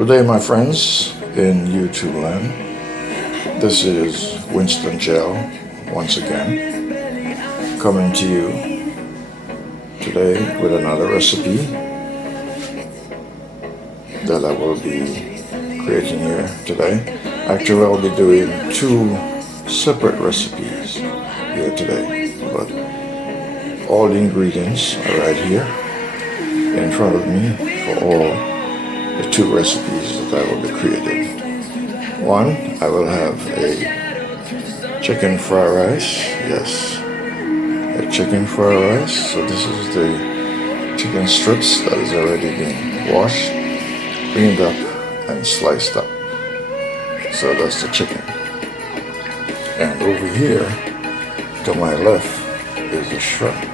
Good day, my friends in YouTube land. This is Winston Gel once again, coming to you today with another recipe that I will be creating here today. Actually, I'll be doing two separate recipes here today, but all the ingredients are right here in front of me for all the two recipes that I will be creating. One, I will have a chicken fried rice. Yes, a chicken fried rice. So this is the chicken strips that has already been washed, cleaned up, and sliced up. So that's the chicken. And over here, to my left, is the shrimp.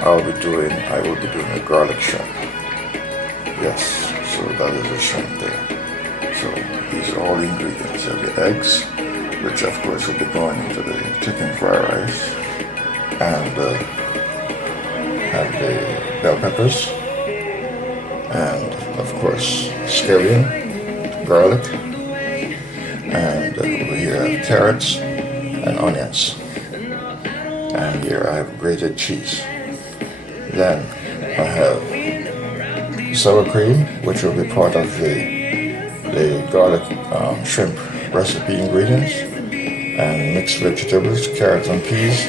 I will be doing a garlic shrimp. Yes. So that is the shrimp there. So these are all the ingredients. You have the eggs, which of course will be going into the chicken fried rice, and have the bell peppers, and of course scallion, garlic, and over here I have carrots and onions, and here I have grated cheese. Then I have sour cream, which will be part of the garlic shrimp recipe ingredients, and mixed vegetables, carrots and peas,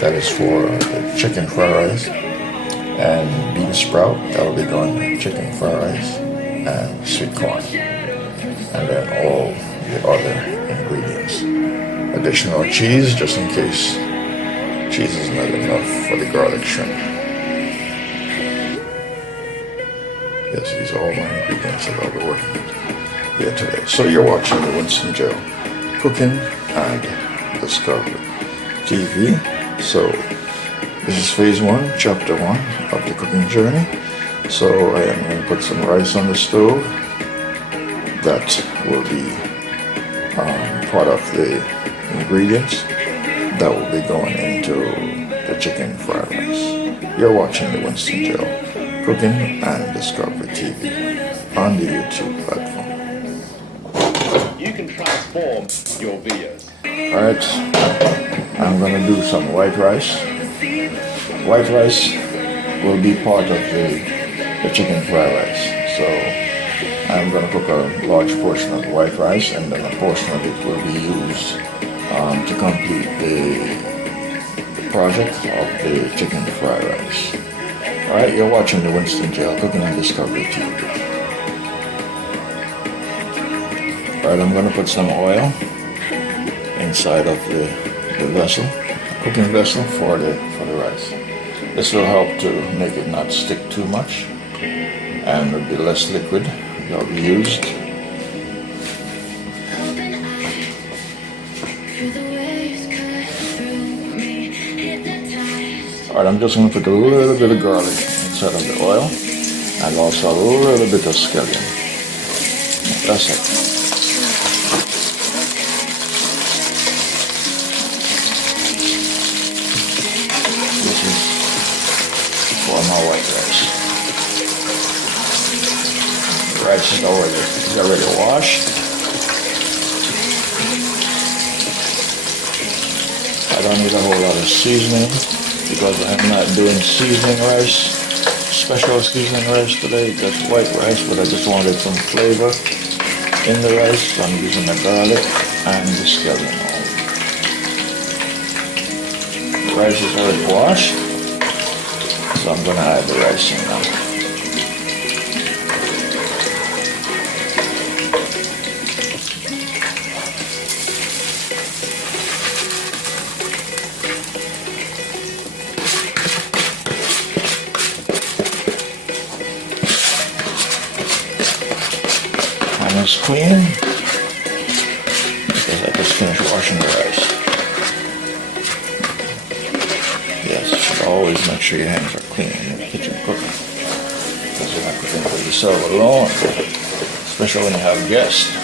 that is for the chicken fried rice, and bean sprout, that will be going in chicken fried rice, and sweet corn, and then all the other ingredients. Additional cheese, just in case cheese is not enough for the garlic shrimp. Yes, these are all my ingredients that I'll be working with here today. So you're watching the Winston Gel Cooking and Discovery TV. So this is phase 1, chapter 1 of the cooking journey. So I am going to put some rice on the stove. That will be part of the ingredients that will be going into the chicken fried rice. You're watching the Winston Gel Cooking and Discovery TV on the YouTube platform. You can transform your videos. Alright, I'm going to do some white rice. White rice will be part of the chicken fried rice. So I'm going to cook a large portion of white rice, and then a portion of it will be used to complete the project of the chicken fried rice. Alright, you're watching the Winston Gel Cooking and Discovery TV. Alright, I'm going to put some oil inside of the vessel, cooking vessel for the rice. This will help to make it not stick too much, and will be less liquid that will be used. Alright, I'm just going to put a little bit of garlic inside of the oil, and also a little bit of scallion. That's it. This is for my white rice. The rice is already washed. I don't need a whole lot of seasoning, because I'm not doing seasoning rice, special seasoning rice today, just white rice, but I just wanted some flavor in the rice, so I'm using the garlic and the scallion oil. The rice is already washed, so I'm going to add the rice in now. It's clean because I just finished washing the rice. Yes, you should always make sure your hands are clean in the kitchen cooking, because you're not cooking for yourself alone, especially when you have guests. You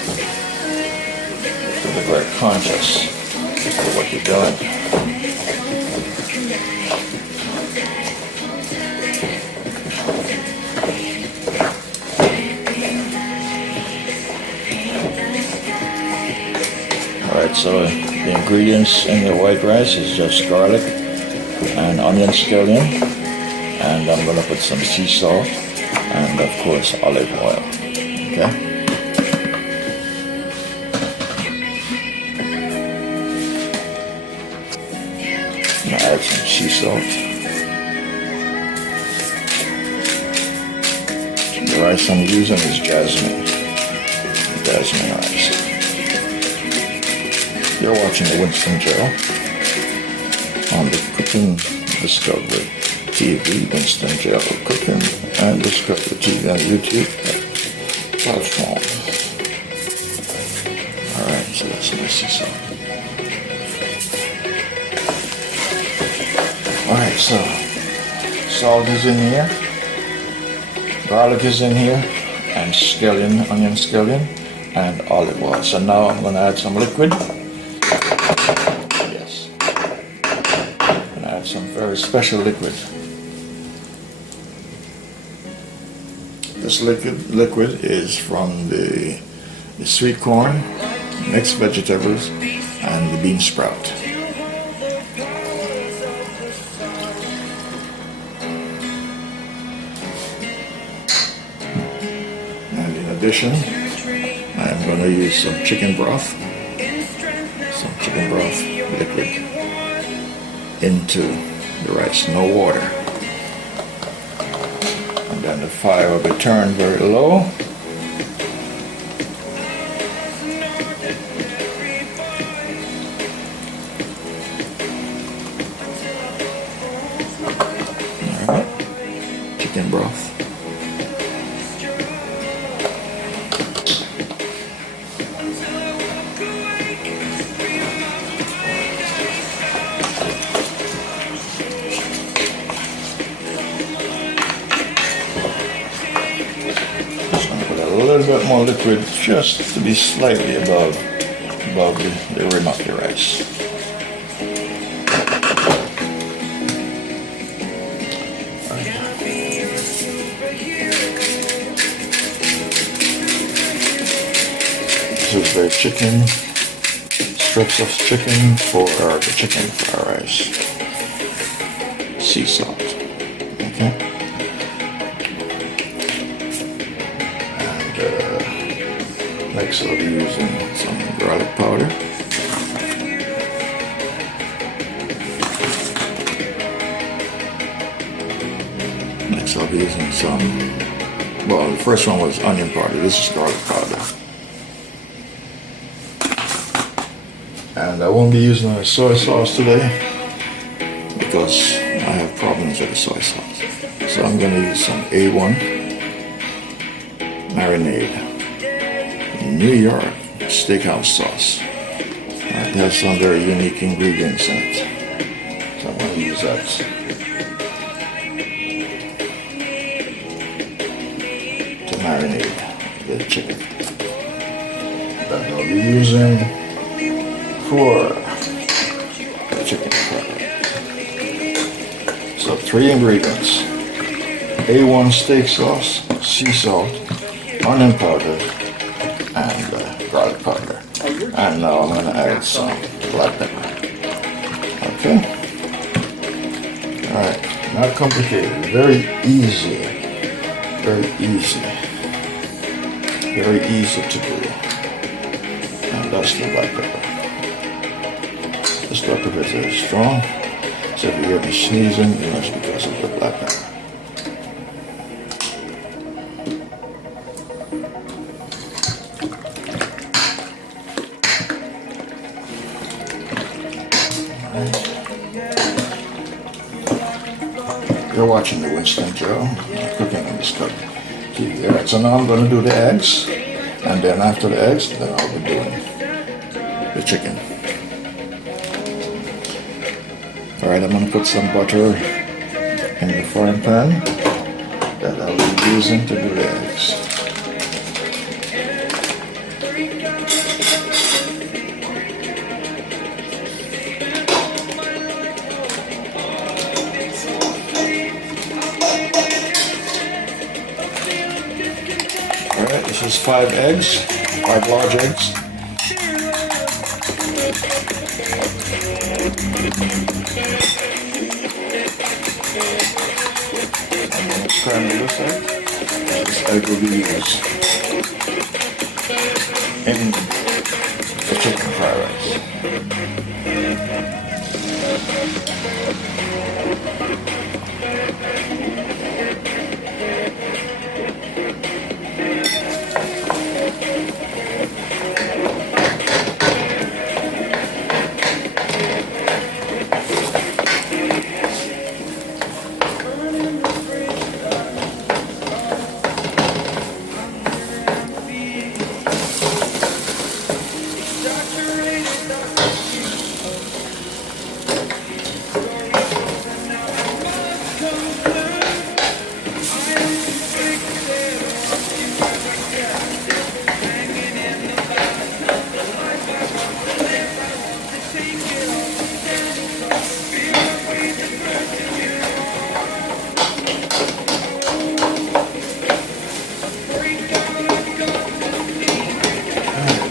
have to be very conscious of what you're doing. so the ingredients in the white rice is just garlic and onion scallion, and I'm gonna put some sea salt and of course olive oil. Okay. I'm gonna add some sea salt. The rice I'm using is jasmine rice. You're watching the Winston Joe on the Cooking Discovery TV, Winston Joe Cooking and Discovery TV on YouTube platform. Alright, so that's my sea salt. Alright, so salt is in here, garlic is in here, and scallion, onion scallion, and olive oil. So now I'm going to add some liquid. Yes. I'm going to add some very special liquid. This liquid is from the sweet corn, mixed vegetables, and the bean sprout. And in addition, I'm going to use some chicken broth liquid into the rice, no water. And then the fire will be turned very low. Alright, chicken broth. A little bit more liquid, just to be slightly above the rim of the rice. This is the chicken, strips of chicken for the chicken fried rice. Sea salt. Okay. Next I'll be using some garlic powder. Next I'll be using some, well, the first one was onion powder. This is garlic powder. And I won't be using a soy sauce today because I have problems with the soy sauce. So I'm going to use some A1 marinade. New York steakhouse sauce. It has some very unique ingredients in it. So I'm going to use that. To marinate the chicken. That I'll be using for the chicken fried. So 3 ingredients. A1 steak sauce, sea salt, onion powder, and garlic powder. And now I'm going to add some black pepper. Okay? Alright, not complicated. Very easy. Very easy. Very easy to do. And that's the black pepper. This black pepper is very strong. So if you hear me sneezing, it must be because of the black pepper. You're watching the Winston Joe Cooking and Discovery TV. Alright, so now I'm going to do the eggs, and then after the eggs, then I'll be doing the chicken. Alright, I'm going to put some butter in the frying pan that I'll be using to do the eggs. Alright, this is 5 eggs, 5 large eggs. I'm going to scramble this egg. This egg will be used in the chicken fried rice.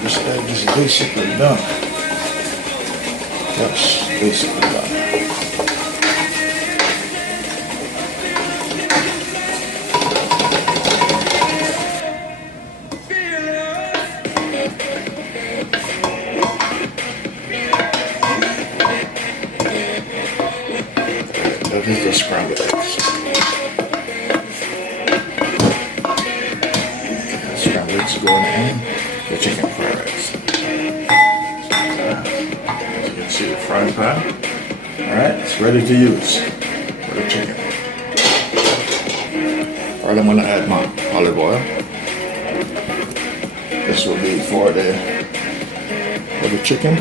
This egg is basically done. Yes, basically done. That is the scrambled eggs. Scrambled eggs going in the chicken fried rice. As you can see, the frying pan. Alright, it's ready to use for the chicken. Alright, I'm going to add my olive oil. This will be for the chicken.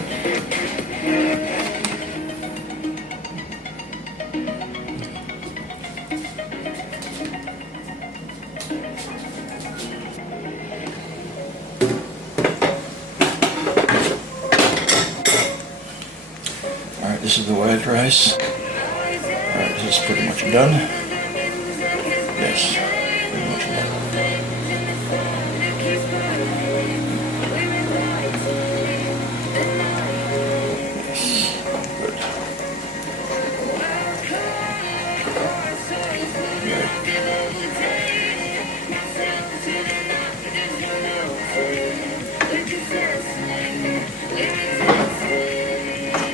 Alright, this is the white rice. Alright, this is pretty much done. Yes, pretty much done. Yes, good.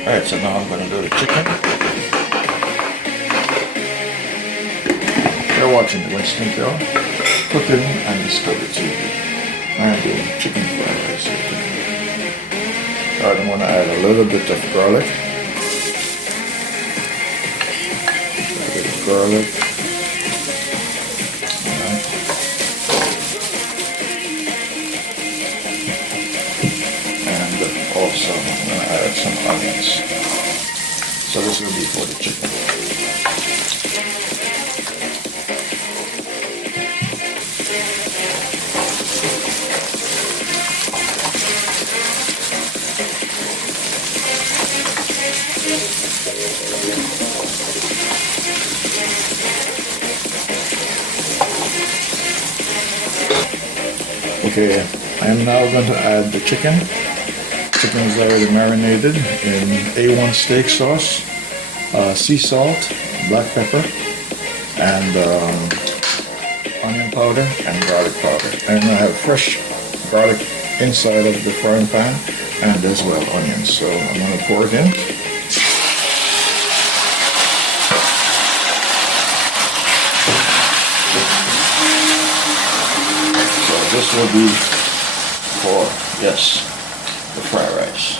Alright, so now I'm going to do the chicken. You're watching the Winston Show, Cooking and Discovery TV. I'm doing chicken fried rice here. Alright, I'm going to add a little bit of garlic. A bit of garlic. Alright. And also I'm going to add some onions. So this will be for the chicken. Okay, I am now going to add the chicken. Chicken is already marinated in A1 steak sauce, sea salt, black pepper, and onion powder and garlic powder. And I have fresh garlic inside of the frying pan and as well onions. So I'm going to pour it in. So this will be for, yes, the fried rice.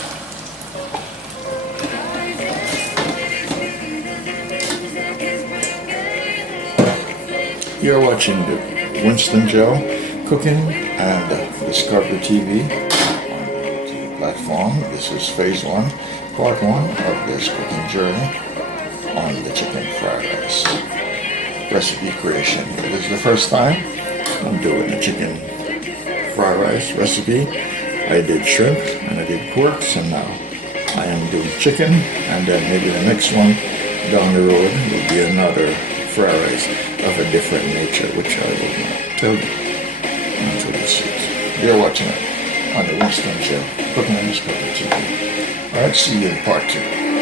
You're watching the Winston Show, Cooking and Discovery TV on the YouTube platform. This is phase 1, part 1 of this cooking journey on the chicken fried rice recipe creation. It is the first time I'm doing a chicken fried rice recipe. I did shrimp and I did pork, so now I am doing chicken, and then maybe the next one down the road will be another fried rice of a different nature, which I will not tell you until you see it. You're watching it on the Winston Show, Cooking and Discovery TV. Alright, see you in part 2.